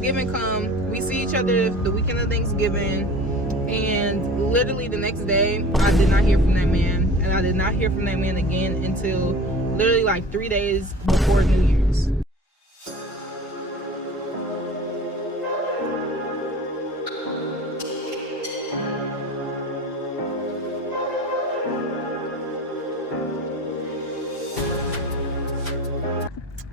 Thanksgiving come, we see each other the weekend of Thanksgiving, and literally the next day, I did not hear from that man, and I did not hear from that man again until literally like 3 days before New Year's.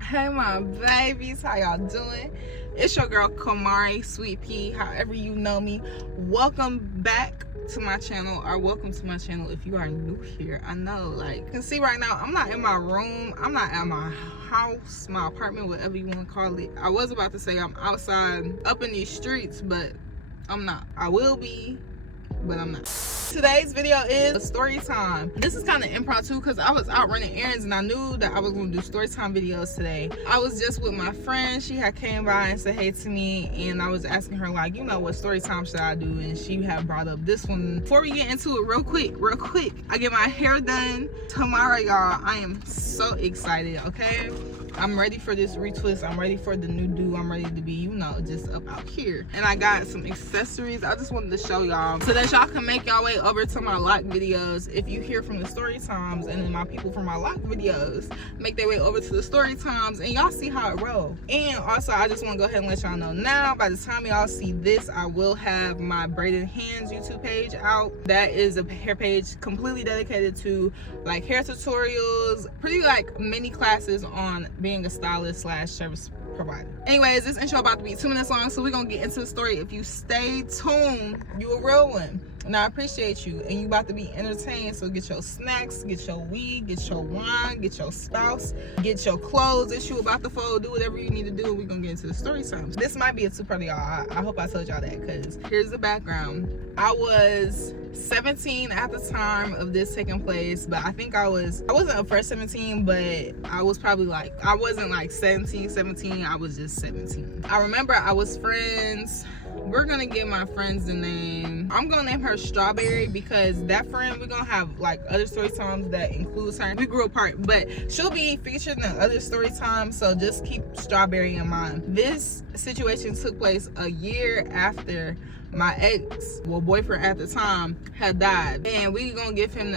Hey my babies, how y'all doing? It's your girl Kamari, Sweet Pea, however you know me. Welcome back to my channel, or welcome to my channel if you are new here. I know, like, you can see right now, I'm not in my room, I'm not at my house, my apartment, whatever you want to call it. I was about to say I'm outside, up in these streets, but I'm not. I will be, but I'm not. Today's video is a story time. This is kind of impromptu because I was out running errands and I knew that I was going to do story time videos today. I was just with my friend. She had came by and said hey to me, and I was asking her, like, you know, what story time should I do, and she had brought up this one. Before we get into it, real quick, I get my hair done tomorrow, y'all. I am so excited. Okay, I'm ready for this retwist. I'm ready for the new do. I'm ready to be, you know, just up out here. And I got some accessories I just wanted to show y'all so that y'all can make y'all way over to my lock videos. If you hear from the story times, and then my people from my lock videos make their way over to the story times, and y'all see how it roll. And also, I just want to go ahead and let y'all know now, by the time y'all see this, I will have my Braided Hands YouTube page out. That is a hair page completely dedicated to like hair tutorials, pretty like mini classes on being a stylist slash service provider. Anyways, this intro about to be 2 minutes long, so we're gonna get into the story. If you stay tuned, you a real one. And I appreciate you, and you about to be entertained. So get your snacks, get your weed, get your wine, get your spouse, get your clothes that you about to fold, do whatever you need to do, and we're gonna get into the story time. This might be a two-part, y'all. I hope I told y'all that, because here's the background. I was 17 at the time of this taking place, but I think I wasn't a first 17, but I was probably like, I wasn't like 17, I was just 17. I remember I was friends. We're gonna give my friends the name. I'm gonna name her Strawberry, because that friend, we're gonna have like other story times that includes her. We grew apart, but she'll be featured in other story times, so just keep Strawberry in mind. This situation took place a year after my ex, well, boyfriend at the time, had died, and we gonna give him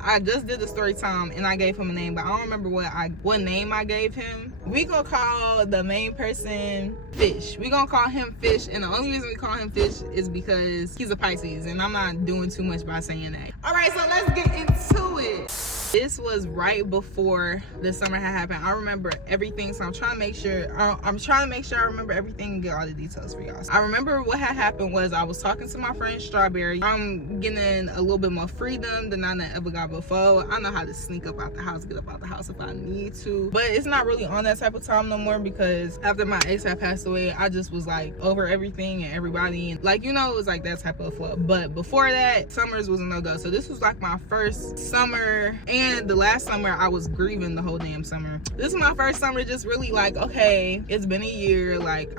I just did the story time and I gave him a name, but I don't remember what name I gave him. We gonna call the main person Fish. We gonna call him Fish, and the only reason we call him Fish is because he's a Pisces, and I'm not doing too much by saying that. All right, so let's get into it. This was right before the summer had happened. I remember everything, so I'm trying to make sure I remember everything and get all the details for y'all. So I remember what had happened was I was talking to my friend Strawberry. I'm getting a little bit more freedom than I ever got before. I know how to sneak up out the house, get up out the house if I need to, but it's not really on that type of time no more, because after my ex had passed away, I just was like over everything and everybody, and like, you know, it was like that type of flow. But before that, summers was a no-go. So this was like my first summer, and the last summer I was grieving the whole damn summer. This is my first summer just really like, okay, it's been a year, like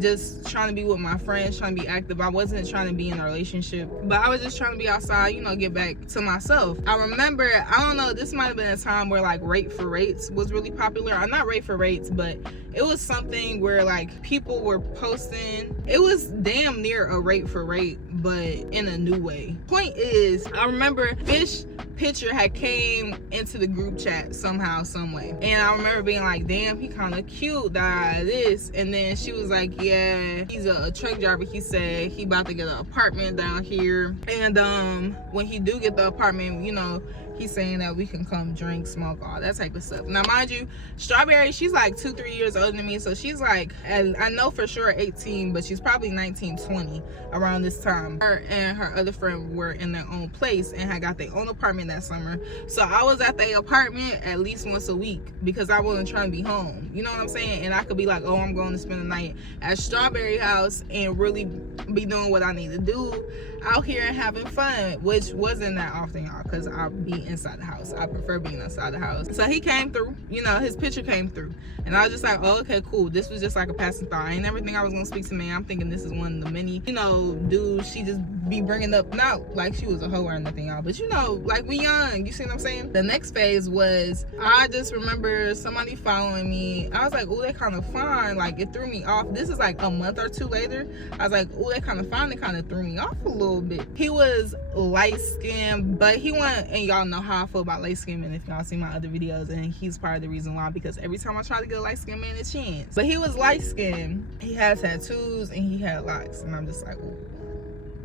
just trying to be with my friends, trying to be active. I wasn't trying to be in a relationship, but I was just trying to be outside, you know, get back to myself. I remember, I don't know, this might have been a time where like Rate for Rates was really popular. Or not Rate for Rates, but it was something where like people were posting. It was damn near a Rate for Rate, but in a new way. Point is, I remember Fish picture had came into the group chat somehow, some way, and I remember being like, damn, he kind of cute, this. And then she was like, yeah, he's a truck driver. He said he about to get an apartment down here, and when he do get the apartment, you know, he's saying that we can come drink, smoke, all that type of stuff. Now, mind you, Strawberry, she's like 2-3 years older than me, so she's like, and I know for sure 18, but she's probably 19, 20 around this time. Her and her other friend were in their own place and had got their own apartment that summer. So I was at their apartment at least once a week because I wasn't trying to be home. You know what I'm saying? And I could be like, oh, I'm going to spend the night at Strawberry house and really be doing what I need to do out here and having fun, which wasn't that often, y'all, because I be being inside the house. I prefer being outside the house. So he came through, you know, his picture came through. And I was just like, oh, okay, cool. This was just like a passing thought. I ain't never think I was gonna speak to me. I'm thinking this is one of the many, you know, dudes she just be bringing up, not like she was a hoe or nothing, y'all, but you know, like we young, you see what I'm saying? The next phase was, I just remember somebody following me. I was like, oh, they kind of fine. Like, it threw me off. This is like a month or two later. I was like, oh, they kind of fine. It kind of threw me off a little bit. He was light skinned, but he went, and y'all know how I feel about light skin, and if y'all see my other videos, and he's part of the reason why, because every time I try to get a light skinned man a chance. But he was light skinned, he had tattoos, and he had locks, and I'm just like, ooh.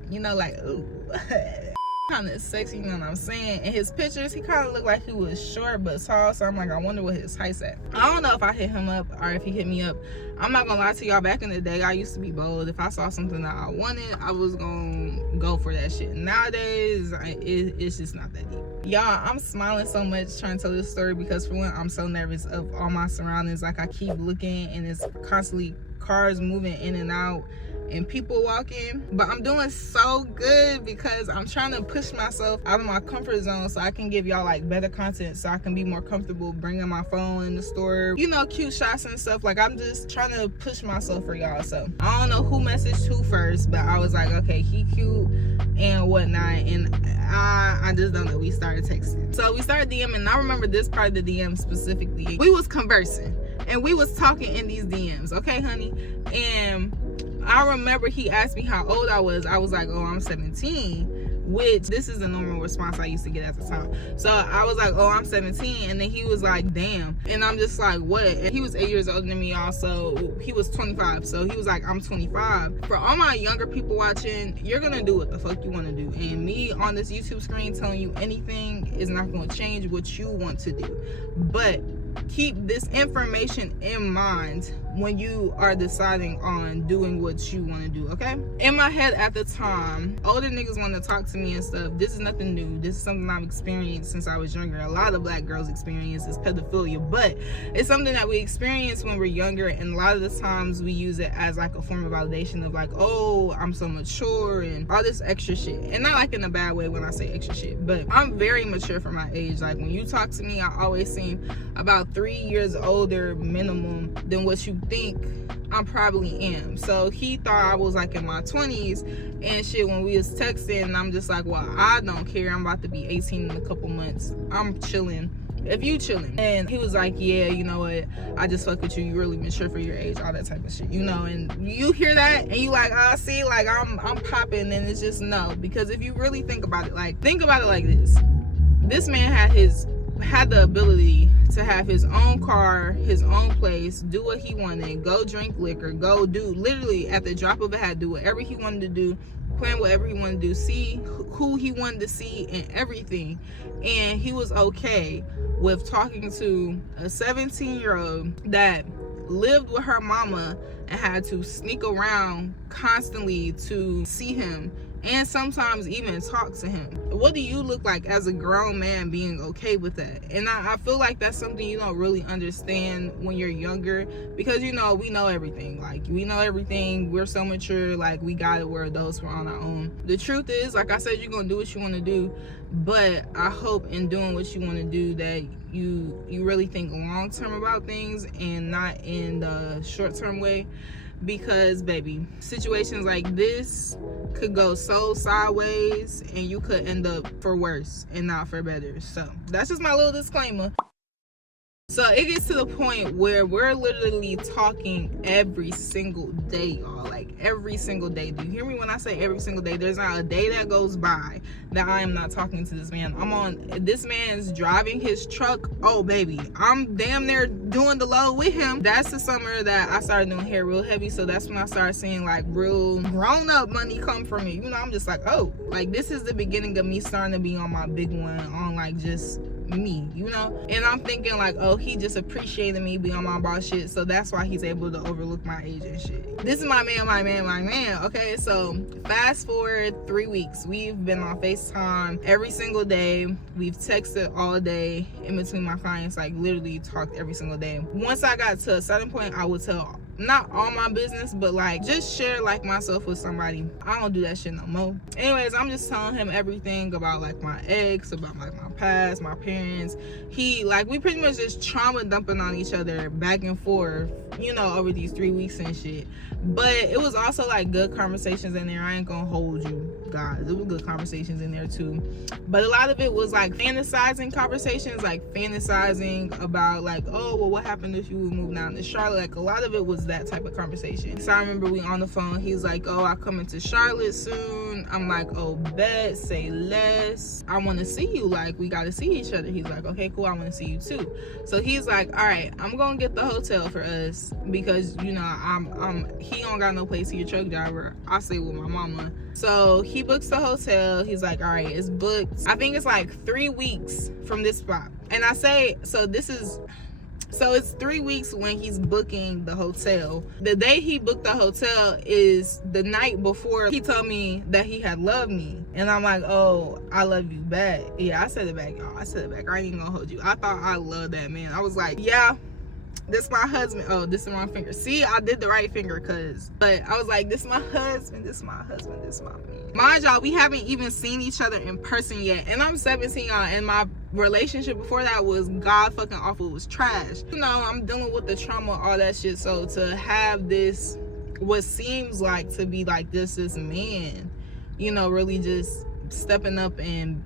You know, like, ooh. Kind of sexy, you know what I'm saying? In his pictures, he kind of looked like he was short but tall, so I'm like, I wonder what his height's at. I don't know if I hit him up or if he hit me up. I'm not gonna lie to y'all, back in the day, I used to be bold. If I saw something that I wanted, I was gonna go for that shit. Nowadays, it's just not that deep. Y'all, I'm smiling so much trying to tell this story because for one, I'm so nervous of all my surroundings. Like, I keep looking and it's constantly cars moving in and out and people walking, but I'm doing so good because I'm trying to push myself out of my comfort zone so I can give y'all like better content, so I can be more comfortable bringing my phone in the store, you know, cute shots and stuff. Like, I'm just trying to push myself for y'all. So I don't know who messaged who first, but I was like, okay, he cute and whatnot, and I just don't know. We started texting, so we started DMing, and I remember this part of the DM specifically. We was conversing and we was talking in these DMs, okay, honey? And I remember he asked me how old I was. I was like, oh, I'm 17, which this is the normal response I used to get at the time. So I was like, oh, I'm 17. And then he was like, damn. And I'm just like, what? And he was 8 years older than me also. He was 25. So he was like, I'm 25. For all my younger people watching, you're going to do what the fuck you want to do. And me on this YouTube screen telling you anything is not going to change what you want to do. But keep this information in mind when you are deciding on doing what you want to do, okay? In my head at the time, older niggas want to talk to me and stuff. This is nothing new. This is something I've experienced since I was younger. A lot of black girls experience is pedophilia, but it's something that we experience when we're younger, and a lot of the times we use it as like a form of validation of like, oh, I'm so mature and all this extra shit. And not like in a bad way when I say extra shit, but I'm very mature for my age. Like, when you talk to me, I always seem about 3 years older minimum than what you think I probably am. So he thought I was like in my 20s and shit when we was texting, and I'm just like, well, I don't care. I'm about to be 18 in a couple months. I'm chilling if you chilling. And he was like, yeah, you know what, I just fuck with you, you really mature for your age, all that type of shit, you know. And you hear that and you like, oh, see, like I'm popping. And it's just no, because if you really think about it like this man had the ability to have his own car, his own place, do what he wanted, go drink liquor, go do, literally at the drop of a hat, do whatever he wanted to do, plan whatever he wanted to do, see who he wanted to see and everything. And he was okay with talking to a 17-year-old that lived with her mama and had to sneak around constantly to see him and sometimes even talk to him. What do you look like as a grown man being okay with that? And I feel like that's something you don't really understand when you're younger, because, you know, we know everything. Like, we know everything. We're so mature. Like, we got it. We're adults. We're on our own. The truth is, like I said, you're going to do what you want to do. But I hope in doing what you want to do that you really think long term about things and not in the short term way. Because, baby, situations like this could go so sideways and you could end up for worse and not for better. So that's just my little disclaimer. So it gets to the point where we're literally talking every single day, y'all. Like, every single day. Do you hear me when I say every single day? There's not a day that goes by that I am not talking to this man. This man's driving his truck. Oh, baby, I'm damn near doing the load with him. That's the summer that I started doing hair real heavy. So that's when I started seeing like real grown-up money come from me. You know, I'm just like, oh, like this is the beginning of me starting to be on my big one, on like just me, you know. And I'm thinking like, oh, he just appreciated me being on my boss shit, so that's why he's able to overlook my age and shit. This is my man. Okay, so fast forward 3 weeks, we've been on FaceTime every single day. We've texted all day in between my clients, like literally talked every single day. Once I got to a certain point, I would tell not all my business, but like just share like myself with somebody. I don't do that shit no more. Anyways, I'm just telling him everything about like my ex, about like my past, my parents. He like, we pretty much just trauma dumping on each other back and forth, you know, over these 3 weeks and shit. But it was also like good conversations in there. I ain't gonna hold you guys, it was good conversations in there too, but a lot of it was like fantasizing conversations, like fantasizing about like, oh well, what happened if you would move down to Charlotte. Like a lot of it was that type of conversation. So I remember we on the phone, he's like, oh, I come into Charlotte soon. I'm like, oh bet, say less, I want to see you, like we got to see each other. He's like, okay cool, I want to see you too. So he's like, all right, I'm gonna get the hotel for us because you know he don't got no place. He a truck driver, I stay with my mama. So he books the hotel. He's like, all right, it's booked. I think it's like 3 weeks from this spot. And I say, so it's 3 weeks when he's booking the hotel. The day he booked the hotel is the night before he told me that he had loved me. And I'm like, oh, I love you back. Yeah, I said it back, y'all. I said it back. I ain't even gonna hold you. I thought I loved that man. I was like, yeah, this my husband. Oh, this is the wrong finger. See, I did the right finger, but I was like, this is my husband, this is my husband, this is my man. Mind y'all, we haven't even seen each other in person yet. And I'm 17, y'all, and my relationship before that was god fucking awful. It was trash. You know, I'm dealing with the trauma, all that shit. So to have this, what seems like to be like this man, you know, really just stepping up and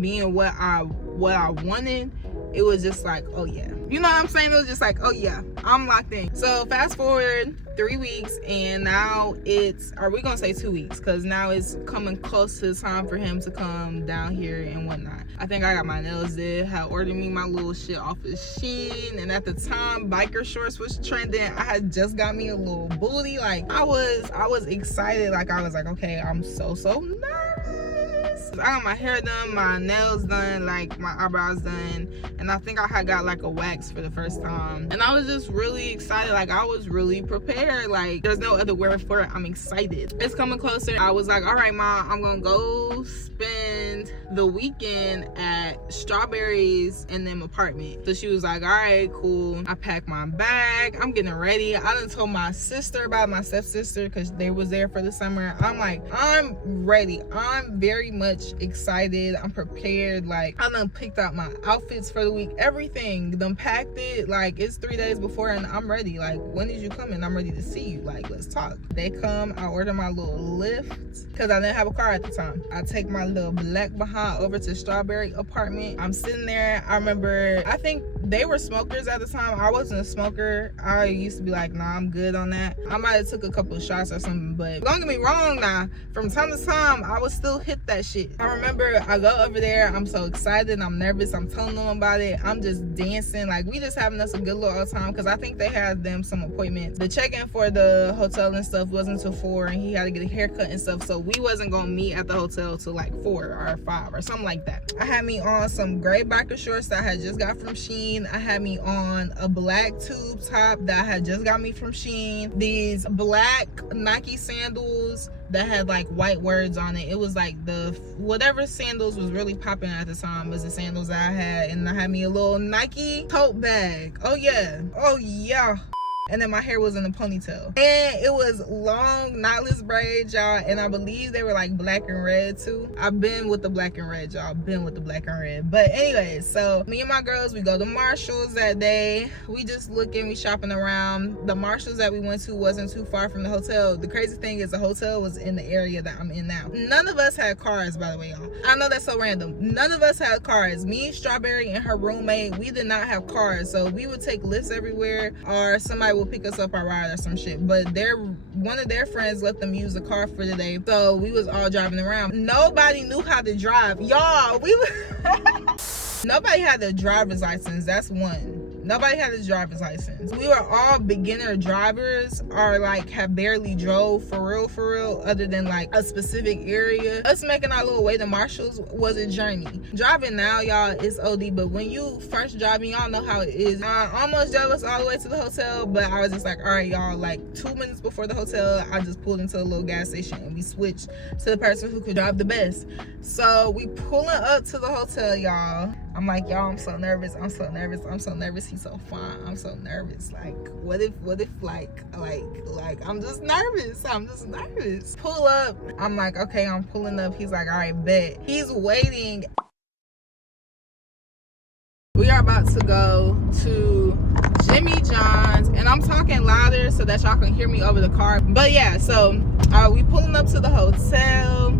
being what I wanted, it was just like, oh yeah, you know what I'm saying? It was just like, oh yeah, I'm locked in. So fast forward 3 weeks, and now it's, are we gonna say 2 weeks, because now it's coming close to the time for him to come down here and whatnot. I think I got my nails did, had ordered me my little shit off of Shein, and at the time biker shorts was trending. I had just got me a little booty. Like I was excited. Like I was like, okay, I'm so nervous. I got my hair done, my nails done, like my eyebrows done, and I think I had got like a wax for the first time, and I was just really excited. Like I was really prepared. Like there's no other word for it. I'm excited. It's coming closer. I was like, all right mom, I'm gonna go spend the weekend at Strawberries in them apartment. So she was like, all right cool. I packed my bag, I'm getting ready. I done told my sister about, my stepsister, because they was there for the summer. I'm like, I'm ready. I'm very much excited. I'm prepared. Like I done picked out my outfits for the week, everything, done packed it. Like it's 3 days before and I'm ready. Like when did you come in? I'm ready to see you. Like let's talk. They come, I order my little Lyft because I didn't have a car at the time. I take my little black behind over to Strawberry apartment. I'm sitting there. I remember, I think they were smokers at the time. I wasn't a smoker. I used to be like, nah, I'm good on that. I might have took a couple of shots or something, but don't get me wrong now, from time to time I would still hit that shit. I remember I go over there, I'm so excited, I'm nervous, I'm telling them about it, I'm just dancing. Like we just having us a good little old time, because I think they had them some appointments. The check-in for the hotel and stuff wasn't until 4, and he had to get a haircut and stuff, so we wasn't gonna meet at the hotel till like 4 or 5 or something like that. I had me on some gray biker shorts that I had just got from Shein. I had me on a black tube top that I had just got me from Shein. These black Nike sandals that had like white words on it. It was like the whatever sandals was really popping at the time was the sandals that I had. And I had me a little Nike tote bag. Oh yeah, oh yeah. And then my hair was in a ponytail, and it was long knotless braids, y'all, and I believe they were like black and red too. I've been with the black and red, y'all, been with the black and red. But anyways, so me and my girls, we go to Marshall's that day. We just looking, we shopping around. The Marshall's that we went to wasn't too far from the hotel. The crazy thing is the hotel was in the area that I'm in now. None of us had cars, by the way, y'all. I know that's so random. None of us had cars. Me, Strawberry, and her roommate, we did not have cars, so we would take lifts everywhere, or somebody will pick us up our ride or some shit. But one of their friends let them use the car for the day, so we was all driving around. Nobody knew how to drive, y'all. Nobody had a driver's license. That's one. Nobody had a driver's license. We were all beginner drivers, or like have barely drove for real, other than like a specific area. Us making our little way to Marshall's was a journey. Driving now, y'all, is OD, but when you first driving, y'all know how it is. I almost drove us all the way to the hotel, but I was just like, all right, y'all, like 2 minutes before the hotel, I just pulled into a little gas station and we switched to the person who could drive the best. So we pulling up to the hotel, y'all. I'm like, y'all, I'm so nervous. I'm so nervous. I'm so nervous. He's so fine. I'm so nervous. Like, what if like, I'm just nervous. I'm just nervous. Pull up. I'm like, okay, I'm pulling up. He's like, all right, bet. He's waiting. We are about to go to Jimmy John's, and I'm talking louder so that y'all can hear me over the car. But yeah, so we pulling up to the hotel.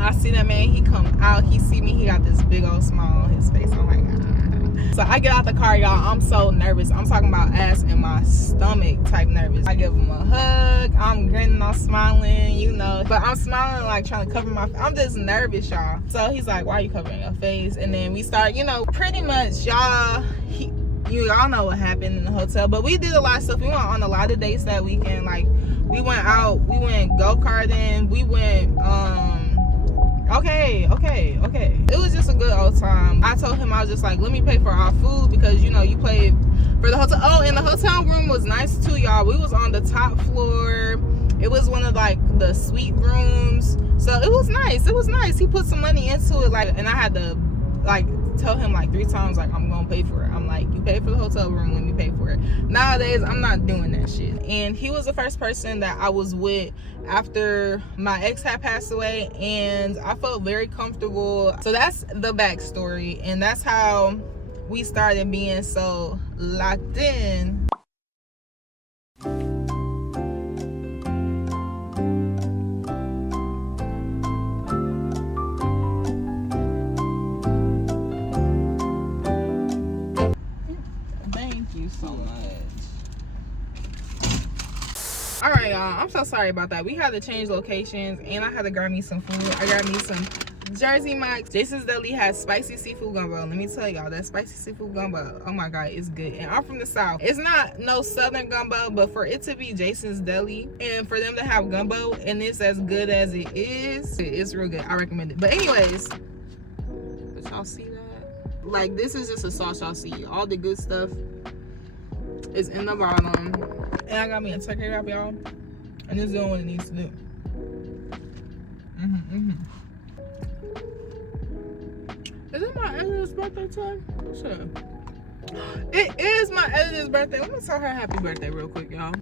I see that man, he come out, he see me, he got this big old smile on his face. I'm like, ah. So I get out the car, y'all. I'm so nervous. I'm talking about ass in my stomach type nervous. I give him a hug. I'm grinning, I'm smiling, you know. But I'm smiling like trying to cover my face. I'm just nervous, y'all. So he's like, why are you covering your face? And then we start, you know, pretty much, y'all, y'all know what happened in the hotel. But we did a lot of stuff. We went on a lot of dates that weekend. Like, we went out, we went go-karting, we went, okay. It was just a good old time. I told him, I was just like, let me pay for our food because, you know, you paid for the hotel. Oh, and the hotel room was nice too, y'all. We was on the top floor. It was one of like the suite rooms. So it was nice. It was nice. He put some money into it, like, and I had to like tell him like 3 times, like, I'm gonna pay for it. I'm like, you pay for the hotel room, let me pay for it. Nowadays, I'm not doing that shit. And he was the first person that I was with after my ex had passed away, and I felt very comfortable. So that's the backstory, and that's how we started being so locked in. Thank you so much. All right, y'all, I'm so sorry about that. We had to change locations, and I had to grab me some food. I got me some Jersey Mike's. Jason's Deli has spicy seafood gumbo. Let me tell y'all, that spicy seafood gumbo, oh my god, it's good. And I'm from the South. It's not no Southern gumbo, but for it to be Jason's Deli and for them to have gumbo and it's as good as it is, it's real good. I recommend it. But anyways, did y'all see that? Like, this is just a sauce y'all see. All the good stuff is in the bottom. And I got me a turkey wrap, y'all. And it's doing what it needs to do. Is it my editor's birthday time? Sure. It is my editor's birthday. Let me tell her happy birthday real quick, y'all.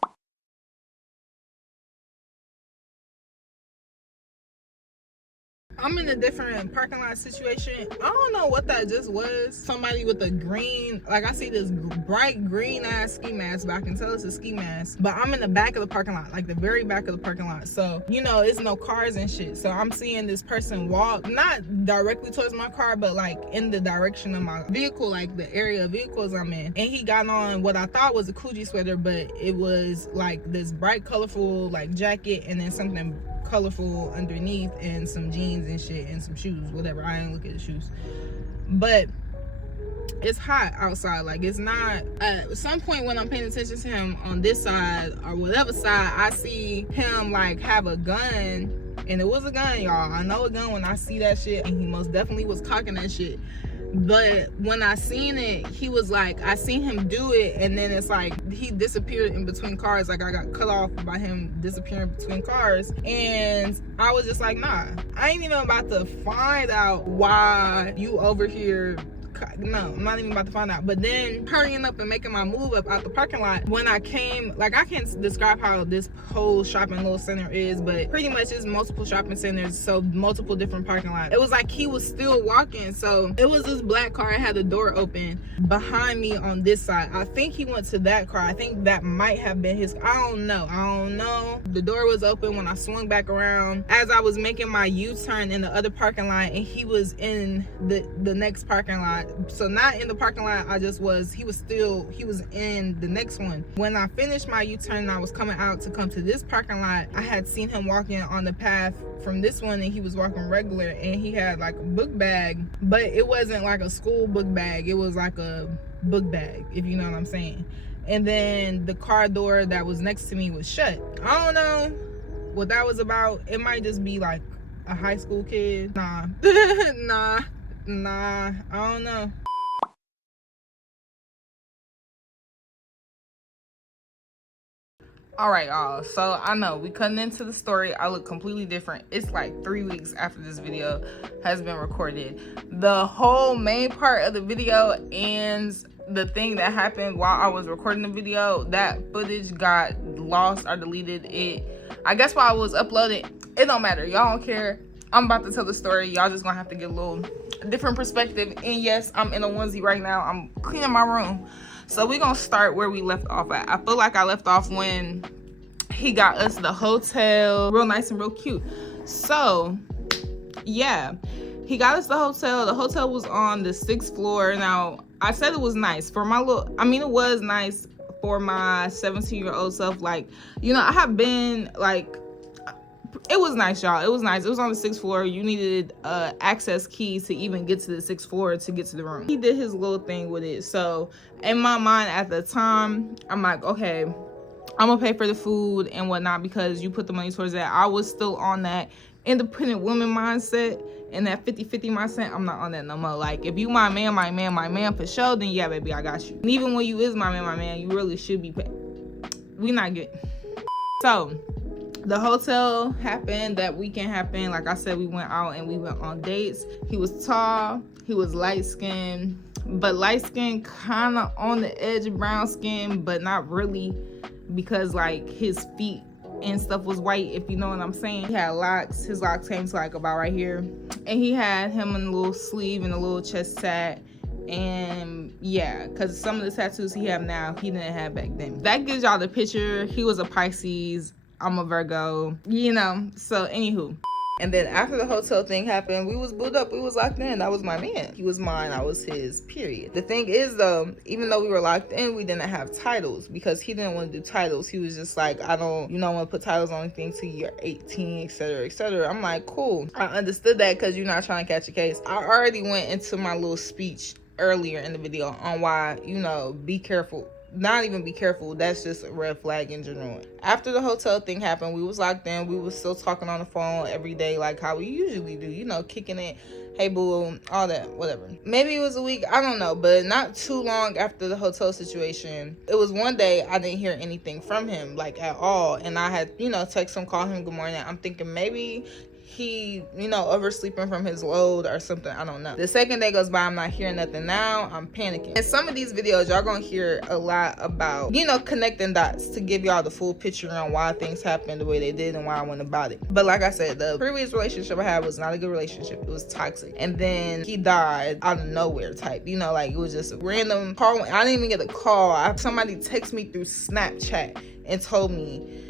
I'm in a different parking lot situation. I don't know what that just was. Somebody with a green, like, I see this bright green ass ski mask, but I can tell it's a ski mask. But I'm in the back of the parking lot, like the very back of the parking lot. So, you know, it's no cars and shit. So I'm seeing this person walk, not directly towards my car, but like in the direction of my vehicle, like the area of vehicles I'm in. And he got on what I thought was a Coogee sweater, but it was like this bright, colorful, like, jacket, and then something colorful underneath, and some jeans and shit, and some shoes, whatever. I ain't look at the shoes, but it's hot outside. Like, it's not, at some point when I'm paying attention to him on this side or whatever side, I see him like have a gun, and it was a gun, y'all. I know a gun when I see that shit, and he most definitely was cocking that shit. But when I seen it, he was like, I seen him do it, and then it's like he disappeared in between cars. Like, I got cut off by him disappearing between cars, and I was just like, nah, I ain't even about to find out why you over here. No, I'm not even about to find out. But then hurrying up and making my move up out the parking lot, when I came, like, I can't describe how this whole shopping little center is, but pretty much it's multiple shopping centers, so multiple different parking lots. It was like he was still walking. So it was this black car. It had the door open behind me on this side. I think he went to that car. I think that might have been his. I don't know. The door was open when I swung back around as I was making my U-turn in the other parking lot, and he was in the next parking lot. So not in the parking lot, he was in the next one. When I finished my U-turn and I was coming out to come to this parking lot, I had seen him walking on the path from this one, and he was walking regular, and he had like a book bag, but it wasn't like a school book bag. It was like a book bag, if you know what I'm saying. And then the car door that was next to me was shut. I don't know what that was about. It might just be like a high school kid. Nah. Nah, I don't know. All right, y'all, so I know we cutting into the story. I look completely different. It's like 3 weeks after this video has been recorded. The whole main part of the video and the thing that happened while I was recording the video, that footage got lost or deleted. It, I guess, while I was uploading. It don't matter, y'all don't care. I'm about to tell the story. Y'all just gonna have to get a little different perspective. And yes, I'm in a onesie right now. I'm cleaning my room. So we're gonna start where we left off at. I feel like I left off when he got us the hotel, real nice and real cute. So yeah, he got us the hotel. The hotel was on the 6th floor. Now, I said it was nice for my little, I mean, it was nice for my 17-year-old self. Like, you know, I have been like, it was nice, y'all. It was nice. It was on the 6th floor. You needed access keys to even get to the 6th floor to get to the room. He did his little thing with it. So in my mind at the time, I'm like, okay, I'm gonna pay for the food and whatnot because you put the money towards that. I was still on that independent woman mindset and that 50-50 mindset. I'm not on that no more. Like, if you my man for sure, then yeah, baby, I got you. And even when you is my man, you really should be paying. We not good. So the hotel happened, that weekend happened. Like I said, we went out and we went on dates. He was tall, he was light skinned, but light skin kind of on the edge of brown skin, but not really, because like his feet and stuff was white, if you know what I'm saying. He had locks. His locks came to like about right here, and he had him in a little sleeve and a little chest tat. And yeah, because some of the tattoos he have now, he didn't have back then. That gives y'all the picture. He was a Pisces, I'm a Virgo, you know. So anywho, and then after the hotel thing happened, we was booed up, we was locked in. That was my man. He was mine, I was his, period. The thing is though, even though we were locked in, we didn't have titles because he didn't want to do titles. He was just like, I don't, you know, want to put titles on anything till you're 18, etc, etc. I'm like, cool. I understood that because you're not trying to catch a case. I already went into my little speech earlier in the video on why, you know, be careful. Not even be careful, that's just a red flag in general. After the hotel thing happened, we was locked in. We was still talking on the phone every day like how we usually do, you know, kicking it, hey boo, all that, whatever. Maybe it was a week, I don't know, but not too long after the hotel situation, it was one day I didn't hear anything from him, like at all. And I had, you know, text him, call him, good morning. I'm thinking maybe he, you know, oversleeping from his load or something, I don't know. The second day goes by, I'm not hearing nothing. Now I'm panicking. In some of these videos, y'all gonna hear a lot about, you know, connecting dots to give y'all the full picture on why things happened the way they did and why I went about it. But like I said, the previous relationship I had was not a good relationship. It was toxic. And then he died out of nowhere type, you know, like it was just a random call. I didn't even get a call. Somebody texted me through Snapchat and told me,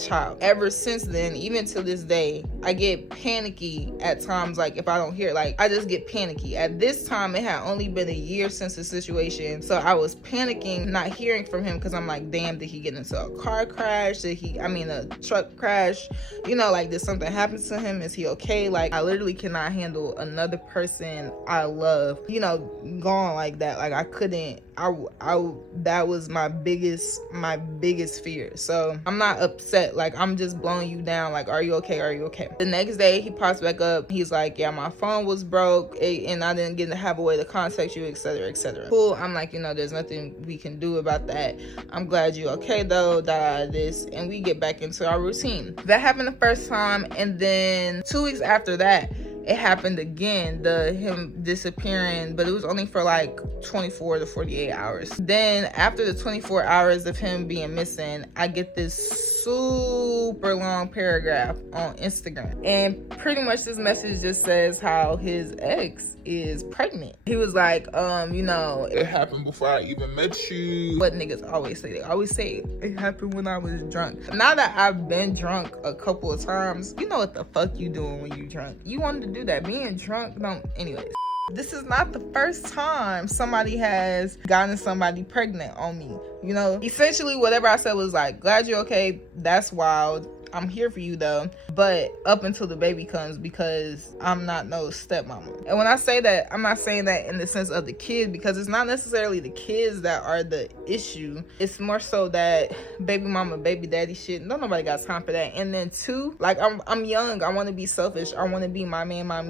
child. Ever since then, even to this day, I get panicky at times. Like if I don't hear, like I just get panicky. At this time, it had only been a year since the situation, so I was panicking not hearing from him because I'm like, damn, did he get into a car crash? Did he, I mean, a truck crash? You know, like, did something happen to him? Is he okay? Like, I literally cannot handle another person I love, you know, gone like that. Like I couldn't. That was my biggest fear. So I'm not upset, like I'm just blowing you down, like, are you okay, are you okay? The next day he pops back up, he's like, yeah, my phone was broke and I didn't get to have a way to contact you, etc, etc. Cool. I'm like, you know, there's nothing we can do about that. I'm glad you okay though, this, and we get back into our routine. That happened the first time, and then 2 weeks after that it happened again, him disappearing, but it was only for like 24 to 48 hours. Then after the 24 hours of him being missing, I get this super long paragraph on Instagram, and pretty much this message just says how his ex is pregnant. He was like, you know, it happened before I even met you. What niggas always say, they always say it happened when I was drunk. Now that I've been drunk a couple of times, you know what the fuck you doing when you drunk. You wanted to do that. Being drunk don't. Anyways, this is not the first time somebody has gotten somebody pregnant on me. You know, essentially whatever I said was like, glad you're okay, that's wild, I'm here for you though, but up until the baby comes, because I'm not no stepmama. And when I say that, I'm not saying that in the sense of the kid, because it's not necessarily the kids that are the issue. It's more so that baby mama, baby daddy shit. No, nobody got time for that. And then two, like I'm young. I want to be selfish. I want to be my man, not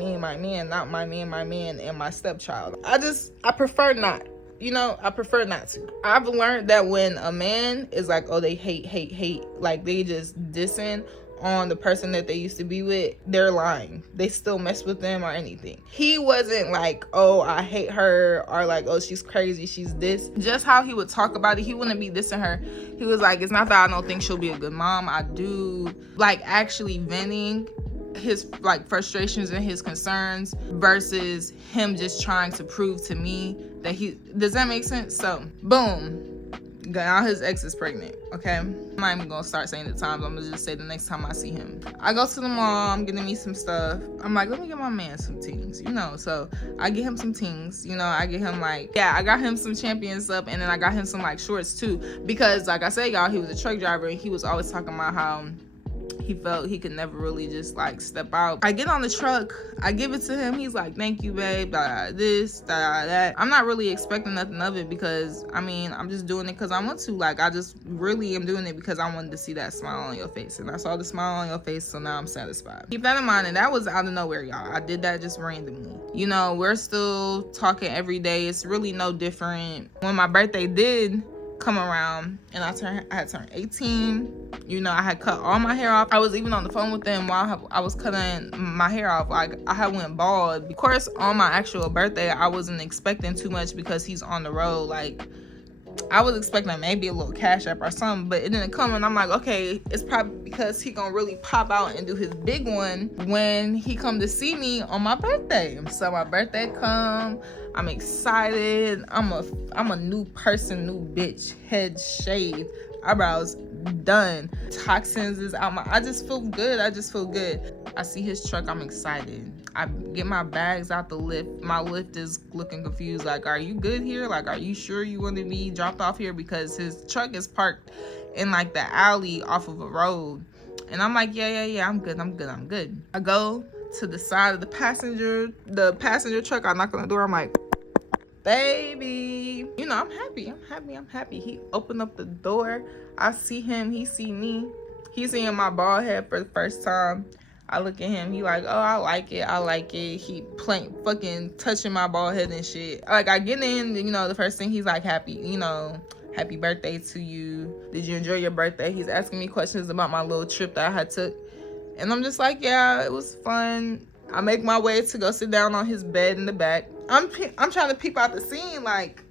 my man, my man, and my stepchild. I prefer not. I prefer not to. I've learned that when a man is like, oh, they hate, like they just dissing on the person that they used to be with, they're lying. They still mess with them or anything. He wasn't like, oh, I hate her, or like, oh, she's crazy, she's this. Just how he would talk about it, he wouldn't be dissing her. He was like, it's not that I don't think she'll be a good mom, I do. Like actually venting his like frustrations and his concerns versus him just trying to prove to me that does that make sense? So boom, now his ex is pregnant. Okay, I'm not even gonna start saying the times. I'm gonna just say the next time I see him. I go to the mall, I'm getting me some stuff. I'm like, let me get my man some things, so I get him some things, I get him like, yeah, I got him some Champion stuff, and then I got him some like shorts too, because like I said, y'all, he was a truck driver and he was always talking about how he felt he could never really just like step out. I get on the truck, I give it to him, he's like, thank you babe, this, that. I'm not really expecting nothing of it, because I'm just doing it because I want to. Like I just really am doing it because I wanted to see that smile on your face, and I saw the smile on your face, so now I'm satisfied. Keep that in mind, and that was out of nowhere, y'all. I did that just randomly. We're still talking every day. It's really no different. When my birthday did come around and I had turned 18, I had cut all my hair off. I was even on the phone with them while I was cutting my hair off. Like I had went bald. Of course, on my actual birthday, I wasn't expecting too much because he's on the road. Like I was expecting maybe a little cash app or something, but it didn't come, and I'm like, okay, it's probably because he gonna really pop out and do his big one when he come to see me on my birthday. So my birthday come, I'm excited. I'm a new person, new bitch, head shaved, eyebrows done, toxins is out. I just feel good. I see his truck, I'm excited. I get my bags out the lift. My lift is looking confused. Like, are you good here? Like, are you sure you want to be dropped off here? Because his truck is parked in like the alley off of a road. And I'm like, yeah, I'm good. I go to the side of the passenger truck. I knock on the door. I'm like, baby, I'm happy. He opened up the door. I see him. He see me. He's seeing my bald head for the first time. I look at him, he like, oh, I like it. He fucking touching my bald head and shit. Like, I get in, the first thing he's like, happy birthday to you. Did you enjoy your birthday? He's asking me questions about my little trip that I had took. And I'm just like, yeah, it was fun. I make my way to go sit down on his bed in the back. I'm trying to peep out the scene, like,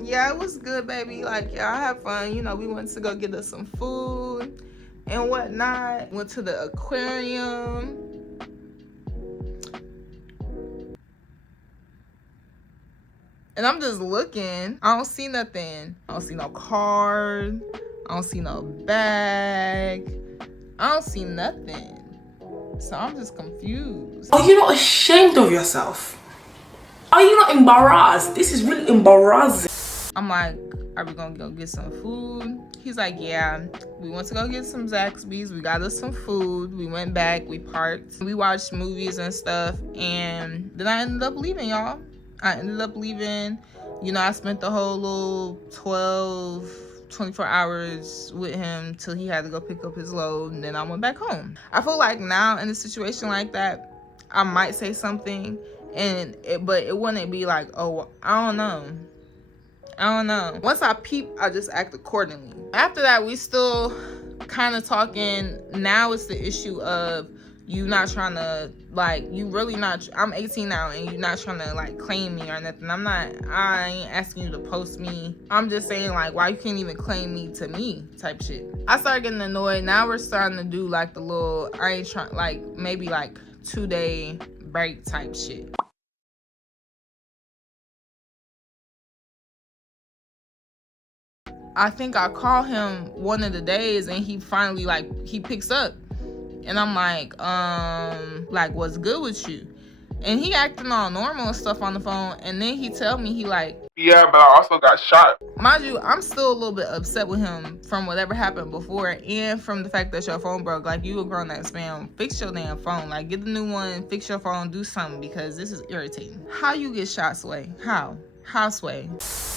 yeah, it was good, baby. Like, yeah, I had fun. We went to go get us some food and whatnot. Went to the aquarium. And I'm just looking. I don't see nothing. I don't see no card. I don't see no bag. I don't see nothing. So I'm just confused. Are you not ashamed of yourself? Are you not embarrassed? This is really embarrassing. I'm like, are we gonna go get some food? He's like, yeah, we went to go get some Zaxby's. We got us some food. We went back, we parked. We watched movies and stuff. And then I ended up leaving, y'all. I spent the whole little 24 hours with him till he had to go pick up his load. And then I went back home. I feel like now in a situation like that, I might say something. But it wouldn't be like, oh, I don't know. Once I peep, I just act accordingly. After that, we still kind of talking. Now it's the issue of you not trying to, like, you really not, I'm 18 now, and you not trying to, like, claim me or nothing. I ain't asking you to post me. I'm just saying, like, why you can't even claim me to me type shit. I started getting annoyed. Now we're starting to do, like, the little, I ain't trying, like, maybe, like, 2-day break type shit. I think I call him one of the days and he finally, like, he picks up. And I'm like, what's good with you? And he acting all normal and stuff on the phone. And then he tell me, he like, yeah, but I also got shot. Mind you, I'm still a little bit upset with him from whatever happened before and from the fact that your phone broke. Like, you a grown-ass man. Fix your damn phone. Like, get the new one, fix your phone, do something, because this is irritating. How you get shot, Sway? How, Sway?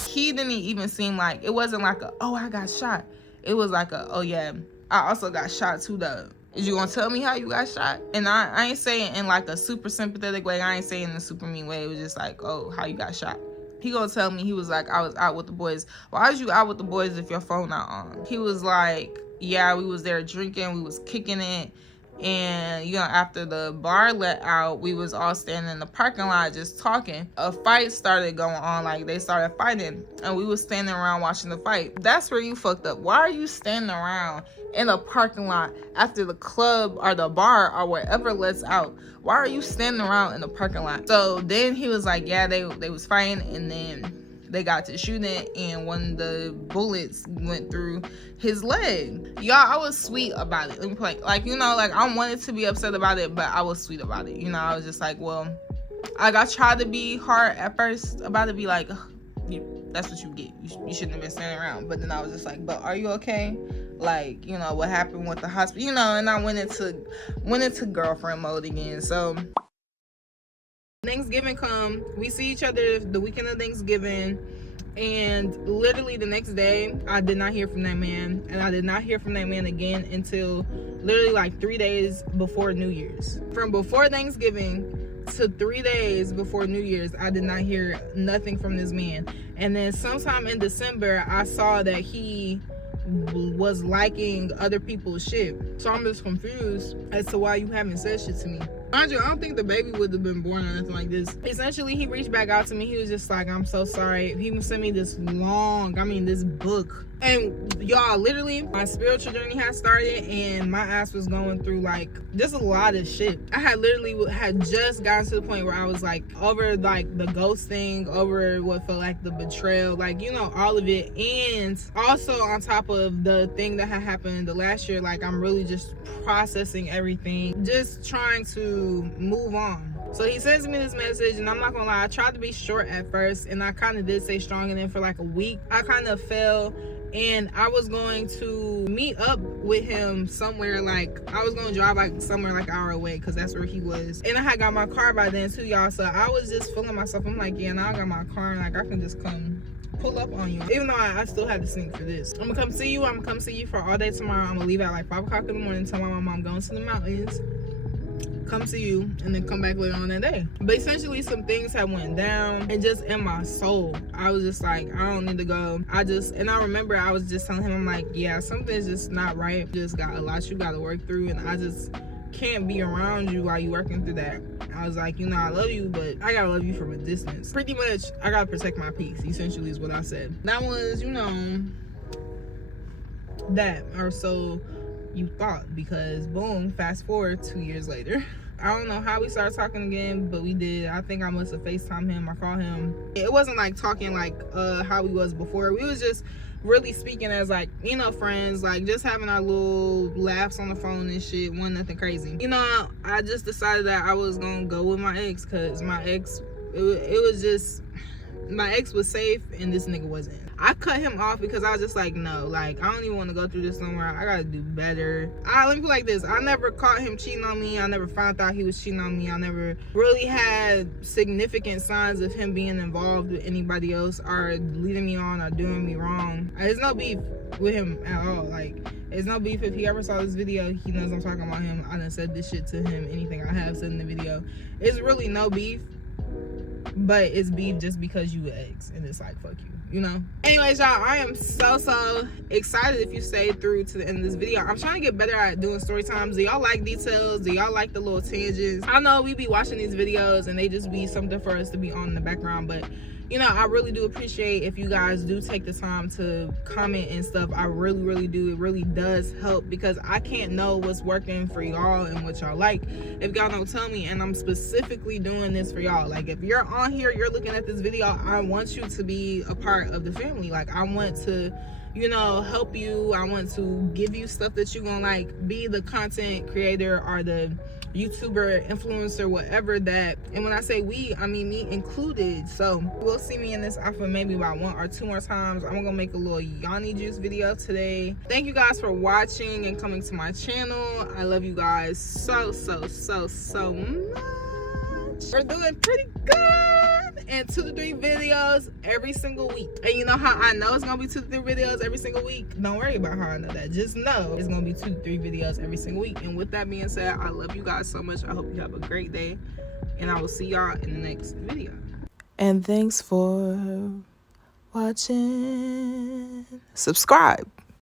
He didn't even seem like, it wasn't like a, oh, I got shot. It was like a, oh yeah, I also got shot too, though. Is you gonna tell me how you got shot? And I ain't saying in like a super sympathetic way. I ain't saying in a super mean way. It was just like, oh, how you got shot. He gonna tell me, he was like, I was out with the boys. Why was you out with the boys if your phone not on? He was like, yeah, we was there drinking, we was kicking it. And, you know, after the bar let out, we was all standing in the parking lot just talking. A fight started going on, like they started fighting. And we was standing around watching the fight. That's where you fucked up. Why are you standing around in a parking lot after the club or the bar or whatever lets out? Why are you standing around in the parking lot? So then he was like, yeah, they was fighting, and then they got to shooting, and one of the bullets went through his leg. Y'all, I was sweet about it. Let me play. Like, you know, like I wanted to be upset about it, but I was sweet about it. You know, I was just like, well, like I tried to be hard at first about it, be like, that's what you get. You shouldn't have been standing around. But then I was just like, but are you okay? Like, you know, what happened with the hospital, you know, and I went into girlfriend mode again. So Thanksgiving come, we see each other the weekend of Thanksgiving, and literally the next day I did not hear from that man, and I did not hear from that man again until literally like 3 days before New Year's. From before Thanksgiving to 3 days before New Year's, I did not hear nothing from this man. And then sometime in December, I saw that he was liking other people's shit. So I'm just confused as to why you haven't said shit to me. Mind you, I don't think the baby would have been born or nothing like this. Essentially, he reached back out to me. He was just like, I'm so sorry. He sent me this this book. And y'all, literally, my spiritual journey had started, and my ass was going through like just a lot of shit. I had just gotten to the point where I was like over like the ghosting, over what felt like the betrayal, like, you know, all of it. And also on top of the thing that had happened the last year, like I'm really just processing everything, just trying to move on. So he sends me this message, and I'm not gonna lie, I tried to be short at first, and I kind of did say strong, and then for like a week I kind of fell, and I was going to meet up with him somewhere. Like I was gonna drive like somewhere like an hour away, because that's where he was, and I had got my car by then too, y'all. So I was just feeling myself. I'm like, yeah, now I got my car, and like I can just come pull up on you, even though I still had to sneak for this. I'm gonna come see you for all day tomorrow. I'm gonna leave at like 5 o'clock in the morning, tell my mom I'm going to the mountains, come see you, and then come back later on that day. But essentially some things have went down, and just in my soul I was just like, I don't need to go. And I remember I was just telling him, I'm like, yeah, something's just not right. Just got a lot you gotta work through, and I just can't be around you while you working through that. I was like, you know, I love you, but I gotta love you from a distance. Pretty much, I gotta protect my peace, essentially is what I said. That was, you know, that, or so you thought, because boom, fast forward 2 years later. I don't know how we started talking again, but we did. I think I must have FaceTimed him or called him. It wasn't like talking like how we was before. We was just really speaking as like, you know, friends, like just having our little laughs on the phone and shit. Wasn't nothing crazy. You know, I just decided that I was gonna go with my ex, because my ex, it was just, my ex was safe and this nigga wasn't. I cut him off because I was just like, no, like I don't even want to go through this somewhere. I gotta do better. Let me put it like this, I never caught him cheating on me. I never found out he was cheating on me. I never really had significant signs of him being involved with anybody else or leading me on or doing me wrong. There's no beef with him at all. Like, there's no beef. If he ever saw this video, he knows I'm talking about him. I done said this shit to him. Anything I have said in the video, it's really no beef. But it's beef just because you ex, and it's like, fuck you, you know. Anyways, y'all, I am so excited if you stayed through to the end of this video. I'm trying to get better at doing story times. Do y'all like details? Do y'all like the little tangents? I know we be watching these videos and they just be something for us to be on in the background, but you know, I really do appreciate if you guys do take the time to comment and stuff. I really do. It really does help, because I can't know what's working for y'all and what y'all like if y'all don't tell me. And I'm specifically doing this for y'all. Like, if you're on here, you're looking at this video, I want you to be a part of the family. Like, I want to, you know, help you. I want to give you stuff that you're gonna like, be the content creator or the YouTuber, influencer, whatever that. And when I say we, I mean me included. So we'll see me in this outfit maybe about 1 or 2 more times. I'm gonna make a little Yanni juice video today. Thank you guys for watching and coming to my channel. I love you guys so much. We're doing pretty good, and 2 to 3 videos every single week. And you know how I know it's gonna be 2 to 3 videos every single week? Don't worry about how I know that. Just know it's gonna be 2 to 3 videos every single week. And with that being said, I love you guys so much. I hope you have a great day, and I will see y'all in the next video. And thanks for watching. Subscribe.